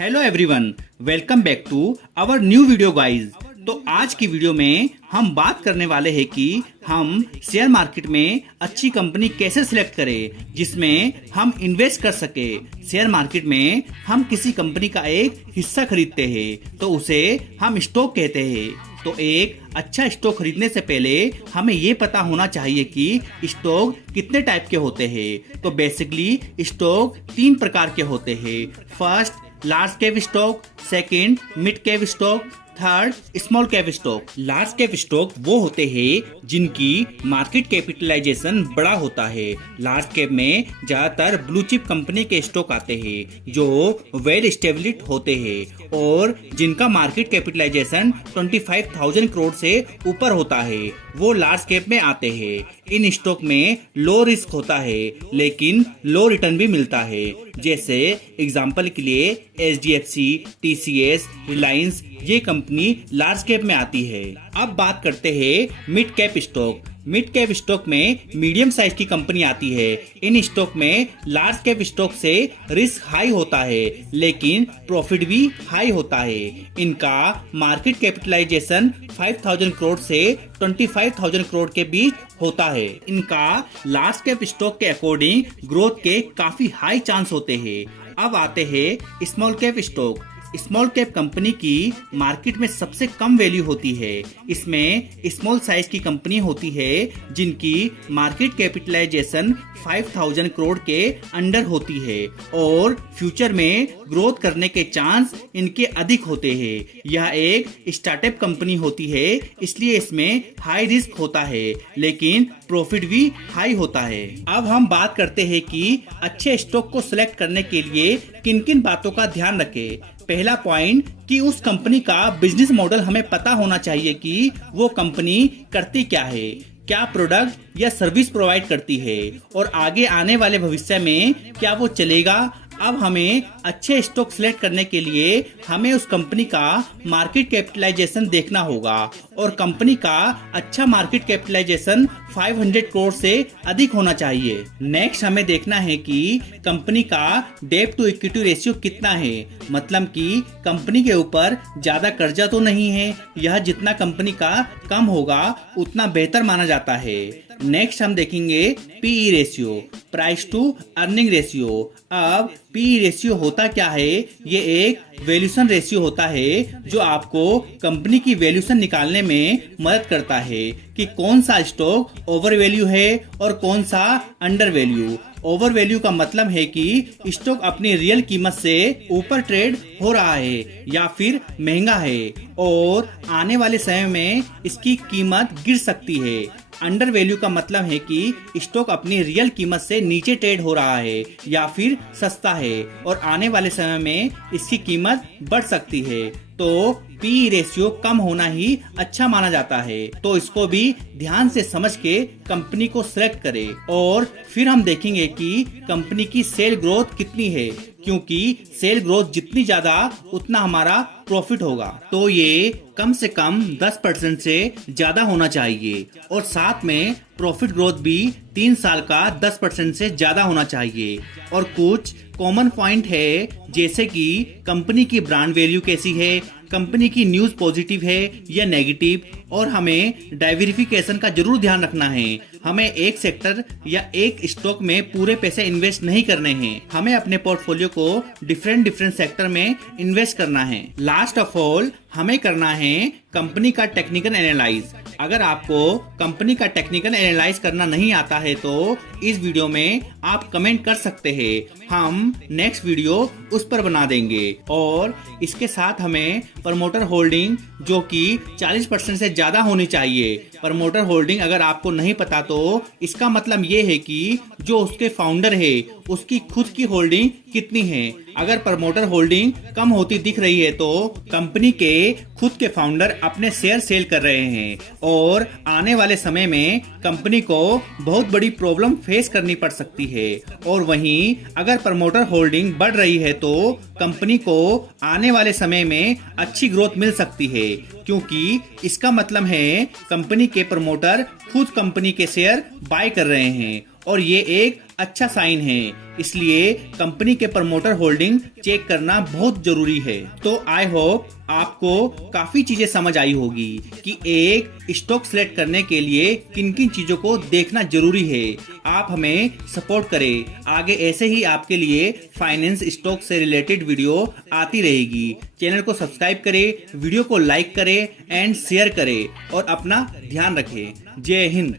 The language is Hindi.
Hello everyone, welcome back to our new video guys. तो आज की वीडियो में हम बात करने वाले हैं कि हम शेयर मार्केट में अच्छी कंपनी कैसे सिलेक्ट करें जिसमें हम इन्वेस्ट कर सके। शेयर मार्केट में हम किसी कंपनी का एक हिस्सा खरीदते हैं तो उसे हम स्टॉक कहते हैं। तो एक अच्छा स्टॉक खरीदने से पहले हमें ये पता होना चाहिए कि स्टॉक कितने टाइप के होते हैं। तो बेसिकली स्टॉक 3 प्रकार के होते हैं। First large cap stock, second mid cap stock, third small cap stock. Large cap stock वो होते हैं जिनकी मार्केट कैपिटलाइजेशन बड़ा होता है। लार्ज कैप में ज्यादातर ब्लू चिप कंपनी के स्टॉक आते हैं जो वेल एस्टेब्लिश्ड होते हैं और जिनका मार्केट कैपिटलाइजेशन 25,000 करोड़ से ऊपर होता है, वो लार्ज कैप में आते हैं। इन स्टॉक में लो रिस्क होता है लेकिन लो रिटर्न भी मिलता है। जैसे एग्जांपल के लिए HDFC, TCS, रिलायंस ये कंपनी लार्ज कैप में आती है। अब बात करते हैं mid cap stock. Mid cap stock में मीडियम साइज की कंपनी आती है। इन स्टॉक में लार्ज कैप स्टॉक से रिस्क हाई होता है लेकिन प्रॉफिट भी हाई होता है। इनका मार्केट कैपिटलाइजेशन 5,000 करोड़ से 25,000 करोड़ के बीच होता है। इनका लार्ज कैप स्टॉक के अकॉर्डिंग ग्रोथ के काफी हाई चांस होते हैं। अब आते हैं small cap stock. Small cap company की मार्केट में सबसे कम वैल्यू होती है। इसमें स्मॉल साइज की कंपनी होती है जिनकी मार्केट कैपिटलाइजेशन 5,000 करोड़ के अंडर होती है और फ्यूचर में ग्रोथ करने के चांस इनके अधिक होते हैं। यह एक स्टार्टअप कंपनी होती है इसलिए इसमें हाई रिस्क होता है लेकिन प्रॉफिट भी हाई होता है। अब हम बात करते हैं कि अच्छे स्टॉक को सिलेक्ट करने के लिए किन किन बातों का ध्यान रखें। पहला पॉइंट कि उस कंपनी का बिजनेस मॉडल हमें पता होना चाहिए कि वो कंपनी करती क्या है, क्या प्रोडक्ट या सर्विस प्रोवाइड करती है और आगे आने वाले भविष्य में क्या वो चलेगा। अब हमें अच्छे स्टॉक सिलेक्ट करने के लिए हमें उस कंपनी का मार्केट कैपिटलाइजेशन देखना होगा और कंपनी का अच्छा मार्केट कैपिटलाइजेशन 500 करोड़ से अधिक होना चाहिए। नेक्स्ट हमें देखना है कि कंपनी का डेट टू इक्विटी रेशियो कितना है, मतलब कि कंपनी के ऊपर ज्यादा कर्जा तो नहीं है। यह जितना कंपनी का कम होगा उतना बेहतर माना जाता है। नेक्स्ट हम देखेंगे PE ratio, price to earning ratio. अब पीई रेशियो होता क्या है? ये एक वैल्यूएशन रेशियो होता है जो आपको कंपनी की वैल्यूएशन निकालने में मदद करता है कि कौन सा स्टॉक ओवर वैल्यू है और कौन सा अंडर वैल्यू। ओवर वैल्यू का मतलब है कि स्टॉक अपनी रियल कीमत से ऊपर ट्रेड हो रहा है या फिर महंगा है और आने वाले समय में इसकी कीमत गिर सकती है। अंडर वैल्यू का मतलब है कि स्टॉक अपनी रियल कीमत से नीचे ट्रेड हो रहा है या फिर सस्ता है और आने वाले समय में इसकी कीमत बढ़ सकती है। तो पी रेशियो कम होना ही अच्छा माना जाता है। तो इसको भी ध्यान से समझ के कंपनी को सिलेक्ट करें और फिर हम देखेंगे कि कंपनी की सेल ग्रोथ कितनी है, क्योंकि सेल ग्रोथ जितनी ज्यादा उतना हमारा प्रॉफिट होगा। तो ये कम से कम 10% से ज्यादा होना चाहिए और साथ में प्रॉफिट ग्रोथ भी 3 साल का 10% से ज्यादा होना चाहिए। और कुछ कॉमन पॉइंट है जैसे कि कंपनी की ब्रांड वैल्यू कैसी है, कंपनी की न्यूज पॉजिटिव है या नेगेटिव, और हमें डाइवर्सिफिकेशन का जरूर ध्यान रखना है। हमें एक सेक्टर या एक स्टॉक में पूरे पैसे इन्वेस्ट नहीं करने हैं, हमें अपने पोर्टफोलियो को डिफरेंट सेक्टर में इन्वेस्ट करना है। लास्ट ऑफ ऑल हमें करना है कंपनी का टेक्निकल एनालाइज। अगर आपको कंपनी का टेक्निकल एनालाइज करना नहीं आता है तो इस वीडियो में आप कमेंट कर सकते हैं, हम नेक्स्ट वीडियो उस पर बना देंगे। और इसके साथ हमें प्रमोटर होल्डिंग जो कि 40% से ज्यादा होनी चाहिए। प्रमोटर होल्डिंग अगर आपको नहीं पता तो इसका मतलब ये है कि जो उसके फाउंडर है उसकी खुद की होल्डिंग कितनी है। अगर प्रमोटर होल्डिंग कम होती दिख रही है तो कंपनी के खुद के फाउंडर अपने शेयर सेल कर रहे हैं और आने वाले समय में कंपनी को बहुत बड़ी प्रॉब्लम फेस करनी पड़ सकती है। और वहीं अगर प्रमोटर होल्डिंग बढ़ रही है तो कंपनी को आने वाले समय में अच्छी ग्रोथ मिल सकती है, क्योंकि इसका मतलब है कंपनी के प्रमोटर खुद कंपनी के शेयर बाय कर रहे हैं और ये एक अच्छा साइन है। इसलिए कंपनी के प्रमोटर होल्डिंग चेक करना बहुत जरूरी है। तो आई होप आपको काफी चीजें समझ आई होगी कि एक स्टॉक सेलेक्ट करने के लिए किन किन चीजों को देखना जरूरी है। आप हमें सपोर्ट करें, आगे ऐसे ही आपके लिए फाइनेंस स्टॉक से रिलेटेड वीडियो आती रहेगी। चैनल को सब्सक्राइब करें, वीडियो को लाइक करें एंड शेयर करें और अपना ध्यान रखें। जय हिंद।